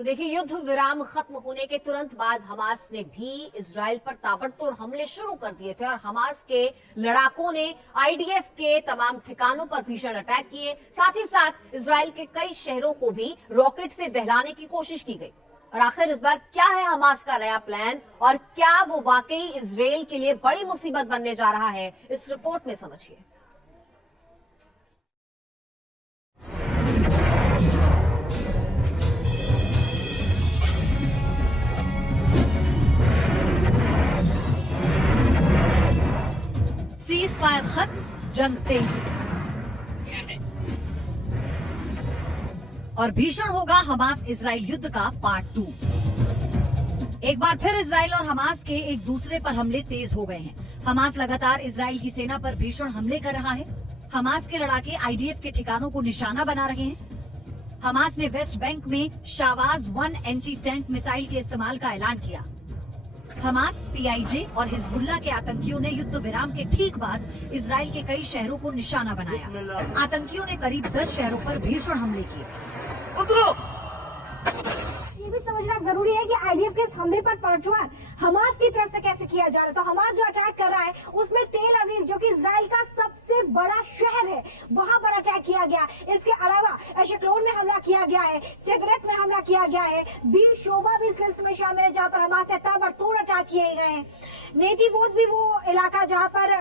तो देखिए, युद्ध विराम खत्म होने के तुरंत बाद हमास ने भी इजराइल पर ताबड़तोड़ हमले शुरू कर दिए थे और हमास के लड़ाकों ने आईडीएफ के तमाम ठिकानों पर भीषण अटैक किए। साथ ही साथ इजराइल के कई शहरों को भी रॉकेट से दहलाने की कोशिश की गई। और आखिर इस बार क्या है हमास का नया प्लान और क्या वो वाकई इजराइल के लिए बड़ी मुसीबत बनने जा रहा है, इस रिपोर्ट में समझिए। सीज फायर खत्म, जंग तेज और भीषण होगा हमास इजराइल युद्ध का पार्ट 2। एक बार फिर इजराइल और हमास के एक दूसरे पर हमले तेज हो गए हैं। हमास लगातार इजराइल की सेना पर भीषण हमले कर रहा है। हमास के लड़ाके आईडीएफ के ठिकानों को निशाना बना रहे हैं। हमास ने वेस्ट बैंक में शावाज 1 एंटी टैंक मिसाइल के इस्तेमाल का ऐलान किया। हमास, पीआईजे और हिजबुल्लाह के आतंकियों ने युद्ध विराम के ठीक बाद इजराइल के कई शहरों को निशाना बनाया। आतंकियों ने करीब 10 शहरों पर भीषण हमले किए। ये भी समझना जरूरी है कि आईडीएफ के इस हमले पर पलटवार हमास की तरफ से कैसे किया जा रहा है। तो हमास जो अटैक कर रहा है उसमें तेल अवीव, जो कि इजराइल का सबसे बड़ा शहर है, वहां पर अटैक किया गया। इसके अलावा एशक्लोन में हमला किया गया है, सिगरेट में हमला किया गया है, बी शोबा भी इस लिस्ट में शामिल है जहां पर हमास से ताबड़तोड़ अटैक किए गए हैं। नेतीवोद भी वो इलाका जहां पर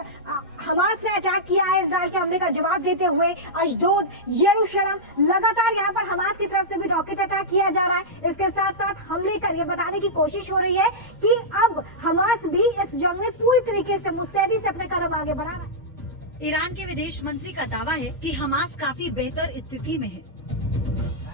हमास ने अटैक किया है इजराइल के हमले का जवाब देते हुए। अशदोद, यरूशलेम, लगातार यहाँ पर हमास की तरफ से भी रॉकेट अटैक किया जा रहा है। इसके साथ साथ हमले कर ये बताने की कोशिश हो रही है कि अब हमास भी इस जंग में पूरी तरीके से मुस्तैदी से अपने कदम आगे बढ़ा रहा है। ईरान के विदेश मंत्री का दावा है कि हमास काफी बेहतर स्थिति में है।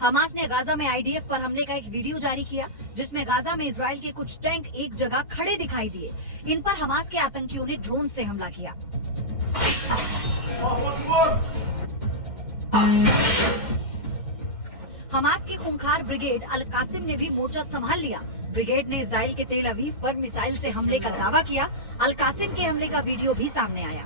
हमास ने गाजा में आईडीएफ पर हमले का एक वीडियो जारी किया जिसमें गाजा में इजराइल के कुछ टैंक एक जगह खड़े दिखाई दिए। इन पर हमास के आतंकियों ने ड्रोन से हमला किया। हमास की खूंखार ब्रिगेड अल कासिम ने भी मोर्चा संभाल लिया। ब्रिगेड ने इजराइल के तेल अवीव पर मिसाइल से हमले का दावा किया। अल कासिम के हमले का वीडियो भी सामने आया।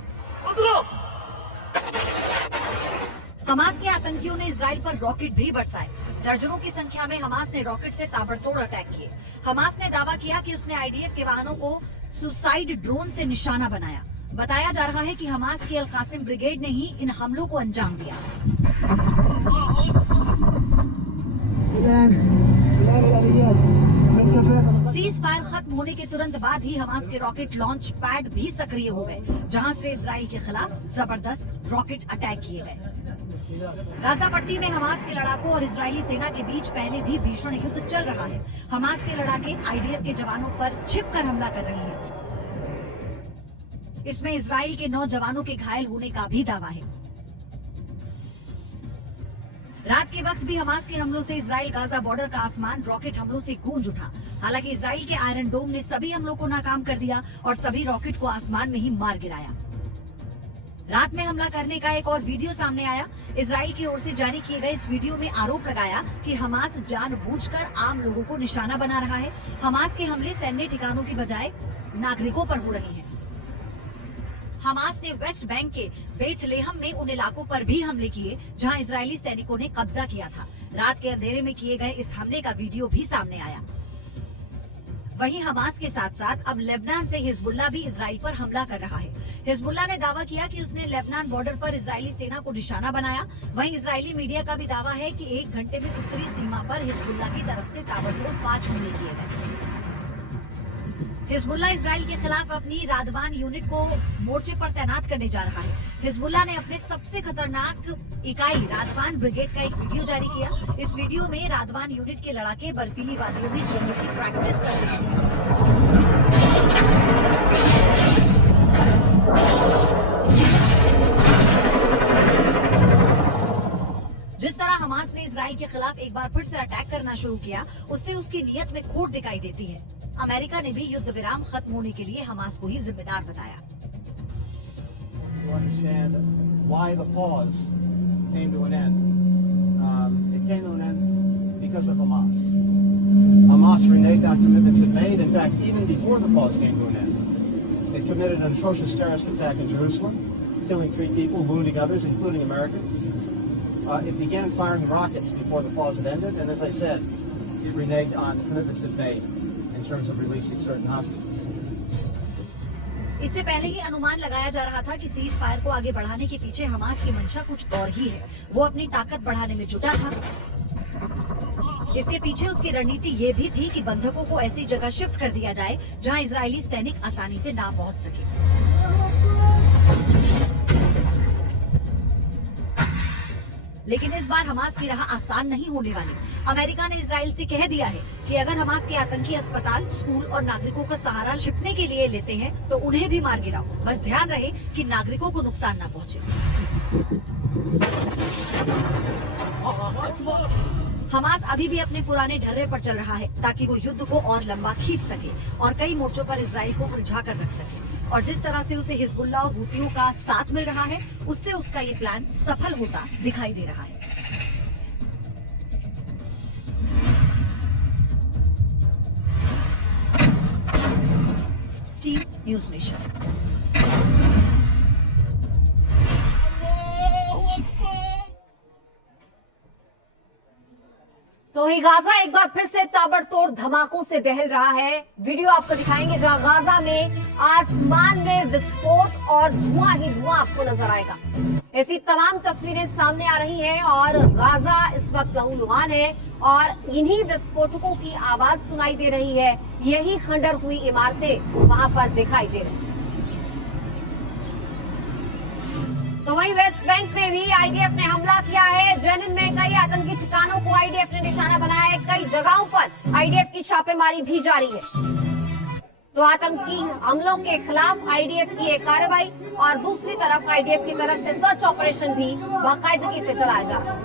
हमास के आतंकियों ने इजराइल पर रॉकेट भी बरसाए। दर्जनों की संख्या में हमास ने रॉकेट से ताबड़तोड़ अटैक किए। हमास ने दावा किया कि उसने आईडीएफ के वाहनों को सुसाइड ड्रोन से निशाना बनाया। बताया जा रहा है कि हमास की अल कासिम ब्रिगेड ने ही इन हमलों को अंजाम दिया। सीज फायर खत्म होने के तुरंत बाद ही हमास के रॉकेट लॉन्च पैड भी सक्रिय हो गए, जहां से इजराइल के खिलाफ जबरदस्त रॉकेट अटैक किए गए। गाजा पट्टी में हमास के लड़ाकों और इजरायली सेना के बीच पहले भी भीषण युद्ध चल रहा है। हमास के लड़ाके आईडीएफ के जवानों पर छिपकर हमला कर रहे हैं। इसमें इजराइल के 9 जवानों के घायल होने का भी दावा है। रात के वक्त भी हमास के हमलों से इजराइल गाजा बॉर्डर का आसमान रॉकेट हमलों से गूंज उठा। हालांकि इजराइल के आयरन डोम ने सभी हमलों को नाकाम कर दिया और सभी रॉकेट को आसमान में ही मार गिराया। रात में हमला करने का एक और वीडियो सामने आया। इजराइल की ओर से जारी किए गए इस वीडियो में आरोप लगाया कि हमास जानबूझकर आम लोगों को निशाना बना रहा है। हमास के हमले सैन्य ठिकानों की बजाय नागरिकों पर हो रहे हैं। हमास ने वेस्ट बैंक के बेथलेहम में उन इलाकों पर भी हमले किए जहां इजरायली सैनिकों ने कब्जा किया था। रात के अंधेरे में किए गए इस हमले का वीडियो भी सामने आया। वहीं हमास के साथ साथ अब लेबनान से हिजबुल्लाह भी इजराइल पर हमला कर रहा है। हिजबुल्लाह ने दावा किया कि उसने लेबनान बॉर्डर पर इजरायली सेना को निशाना बनाया। वहीं इजरायली मीडिया का भी दावा है कि 1 घंटे में उत्तरी सीमा पर हिजबुल्लाह की तरफ से ताबड़तोड़ 5 हमले किए गए। हिजबुल्लाह इजराइल के खिलाफ अपनी रादवान यूनिट को मोर्चे पर तैनात करने जा रहा है। हिजबुल्लाह ने अपने सबसे खतरनाक इकाई रादवान ब्रिगेड का एक वीडियो जारी किया। इस वीडियो में रादवान यूनिट के लड़ाके बर्फीली वादियों में जंग की प्रैक्टिस कर रहे हैं। जिस तरह हमास ने इजराइल के खिलाफ एक बार फिर से अटैक करना शुरू किया, उससे उसकी नीयत में खोट दिखाई देती है। अमेरिका ने भी युद्ध विराम खत्म होने के लिए हमास को ही जिम्मेदार बताया। To understand why the pause came to an end. It came to an end because of Hamas. Hamas reneged on commitments it made. In fact, even before the pause came to an end, it committed an atrocious terrorist attack in Jerusalem, killing 3 people, wounding others, including Americans. It began firing rockets before the pause had ended, and as I said, it reneged on commitments it made in terms of releasing certain hostages. इससे पहले ही अनुमान लगाया जा रहा था कि cease fire को आगे बढ़ाने के पीछे हमास की मंशा कुछ और ही है। वो अपनी ताकत बढ़ाने में जुटा था। इसके पीछे उसकी रणनीति ये भी थी कि बंधकों को ऐसी जगह शिफ्ट कर दिया जाए जहां इजरायली सैनिक आसानी से ना पहुंच सके। लेकिन इस बार हमास की राह आसान नहीं होने वाली। अमेरिका ने इजराइल से कह दिया है कि अगर हमास के आतंकी अस्पताल, स्कूल और नागरिकों का सहारा छिपने के लिए लेते हैं तो उन्हें भी मार गिराओ। बस ध्यान रहे कि नागरिकों को नुकसान न पहुंचे। हमास अभी भी अपने पुराने ढर्रे पर चल रहा है ताकि वो युद्ध को और लंबा खींच सके और कई मोर्चों पर इजराइल को उलझा कर रख सके। और जिस तरह से उसे हिजबुल्लाह और हूतियों का साथ मिल रहा है, उससे उसका ये प्लान सफल होता दिखाई दे रहा है। Team news nation. तो ही गाजा एक बार फिर से ताबड़तोड़ धमाकों से दहल रहा है। वीडियो आपको दिखाएंगे जहां गाजा में आसमान में विस्फोट और धुआं ही धुआं आपको नजर आएगा। ऐसी तमाम तस्वीरें सामने आ रही हैं और गाजा इस वक्त लहूलुहान है और इन्हीं विस्फोटकों की आवाज सुनाई दे रही है। यही खंडर हुई इमारतें वहां पर दिखाई दे रही। तो वहीं वेस्ट बैंक में भी आईडीएफ ने हमला किया है। जेनिन में कई आतंकी ठिकानों को आईडीएफ ने निशाना बनाया है। कई जगहों पर आईडीएफ की छापेमारी भी जारी है। तो आतंकी हमलों के खिलाफ आईडीएफ की एक कार्रवाई और दूसरी तरफ आईडीएफ की तरफ से सर्च ऑपरेशन भी बाकायदगी से चलाया जा रहा है।